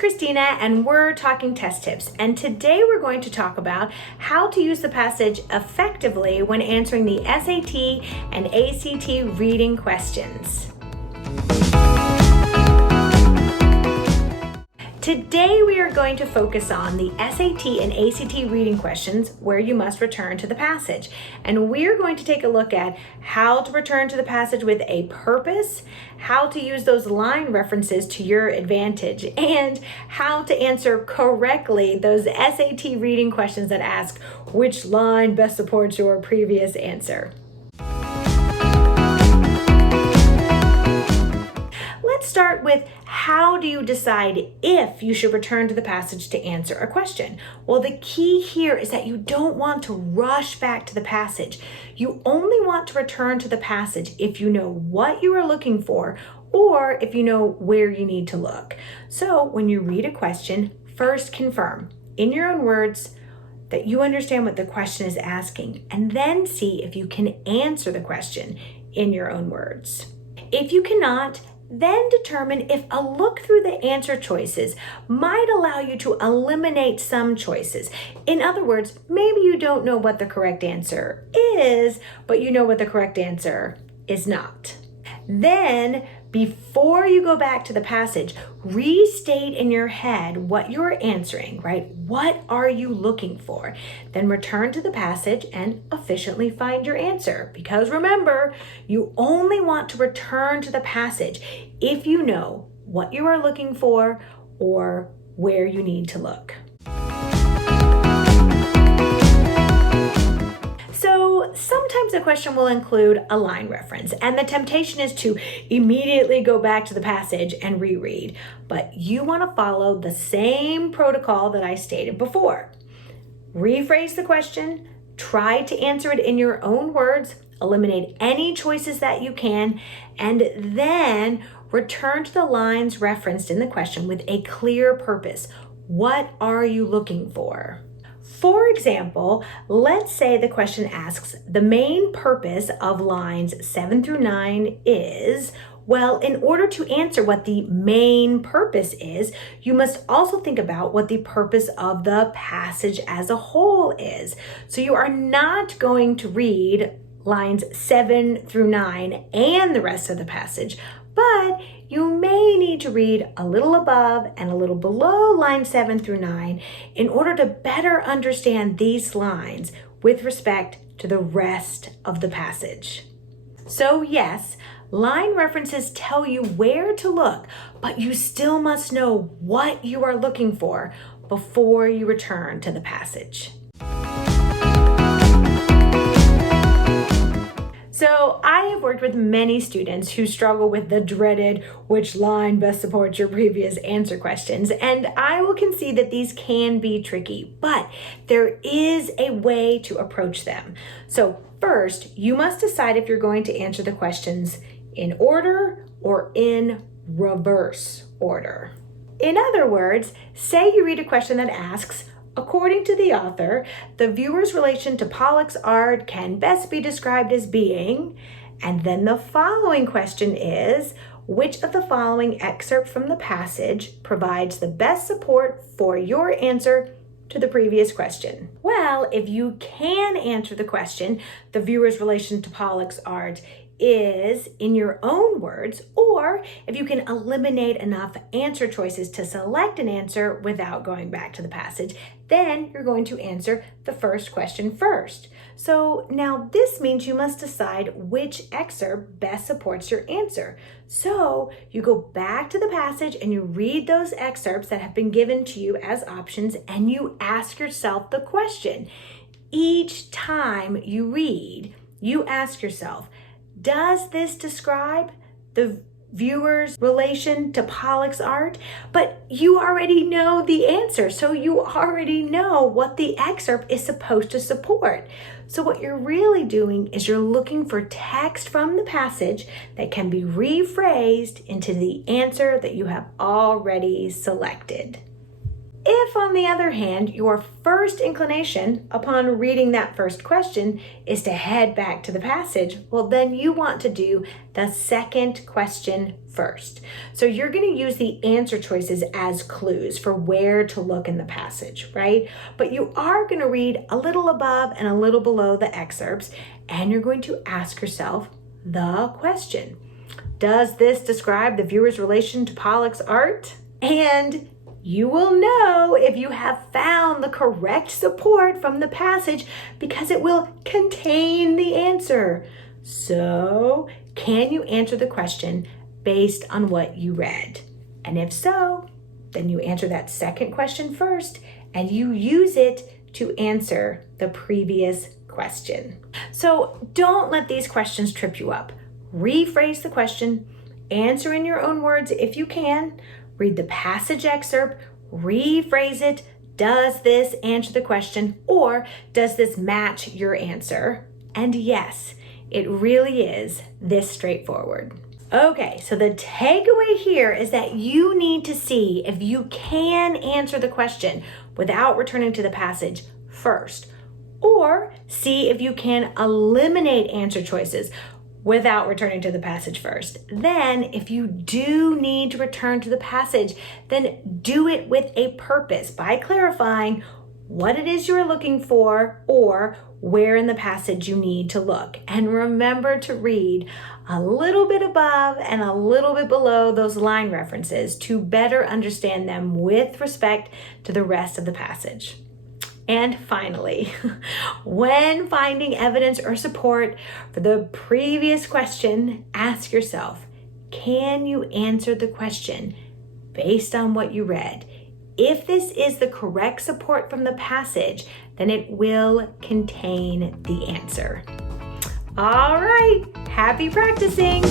Christina and we're talking test tips. And today we're going to talk about how to use the passage effectively when answering the SAT and ACT reading questions. Today we are going to focus on the SAT and ACT reading questions where you must return to the passage. And we're going to take a look at how to return to the passage with a purpose, how to use those line references to your advantage, and how to answer correctly those SAT reading questions that ask which line best supports your previous answer. Let's start with how do you decide if you should return to the passage to answer a question? Well, the key here is that you don't want to rush back to the passage. You only want to return to the passage if you know what you are looking for or if you know where you need to look. So when you read a question, first confirm in your own words that you understand what the question is asking, and then see if you can answer the question in your own words. If you cannot, then determine if a look through the answer choices might allow you to eliminate some choices. In other words, maybe you don't know what the correct answer is, but you know what the correct answer is not. Then, before you go back to the passage, restate in your head what you're answering, right? What are you looking for? Then return to the passage and efficiently find your answer. Because remember, you only want to return to the passage if you know what you are looking for or where you need to look. So sometimes a question will include a line reference, and the temptation is to immediately go back to the passage and reread. But you want to follow the same protocol that I stated before. Rephrase the question, try to answer it in your own words, eliminate any choices that you can, and then return to the lines referenced in the question with a clear purpose. What are you looking for? For example, let's say the question asks, the main purpose of lines 7 through 9 is, well, in order to answer what the main purpose is, you must also think about what the purpose of the passage as a whole is. So you are not going to read lines 7 through 9 and the rest of the passage, but you may need to read a little above and a little below line 7 through 9 in order to better understand these lines with respect to the rest of the passage. So yes, line references tell you where to look, but you still must know what you are looking for before you return to the passage. So I have worked with many students who struggle with the dreaded which line best supports your previous answer questions, and I will concede that these can be tricky, but there is a way to approach them. So first, you must decide if you're going to answer the questions in order or in reverse order. In other words, say you read a question that asks, according to the author, the viewer's relation to Pollock's art can best be described as being, and then the following question is, which of the following excerpt from the passage provides the best support for your answer to the previous question? Well, if you can answer the question, the viewer's relation to Pollock's art is in your own words, or if you can eliminate enough answer choices to select an answer without going back to the passage, then you're going to answer the first question first. So now this means you must decide which excerpt best supports your answer. So you go back to the passage and you read those excerpts that have been given to you as options, and you ask yourself the question. Each time you read, you ask yourself, does this describe the viewer's relation to Pollock's art? But you already know the answer, so you already know what the excerpt is supposed to support. So what you're really doing is you're looking for text from the passage that can be rephrased into the answer that you have already selected. If, on the other hand, your first inclination upon reading that first question is to head back to the passage, well, then you want to do the second question first. So you're going to use the answer choices as clues for where to look in the passage, right? But you are going to read a little above and a little below the excerpts, and you're going to ask yourself the question. Does this describe the viewer's relation to Pollock's art? And you will know if you have found the correct support from the passage because it will contain the answer. So, can you answer the question based on what you read? And if so, then you answer that second question first and you use it to answer the previous question. So, don't let these questions trip you up. Rephrase the question, answer in your own words if you can. Read the passage excerpt, rephrase it. Does this answer the question, or does this match your answer? And yes, it really is this straightforward. Okay, so the takeaway here is that you need to see if you can answer the question without returning to the passage first, or see if you can eliminate answer choices without returning to the passage first. Then, if you do need to return to the passage, then do it with a purpose by clarifying what it is you're looking for or where in the passage you need to look. And remember to read a little bit above and a little bit below those line references to better understand them with respect to the rest of the passage. And finally, when finding evidence or support for the previous question, ask yourself, can you answer the question based on what you read? If this is the correct support from the passage, then it will contain the answer. All right, happy practicing.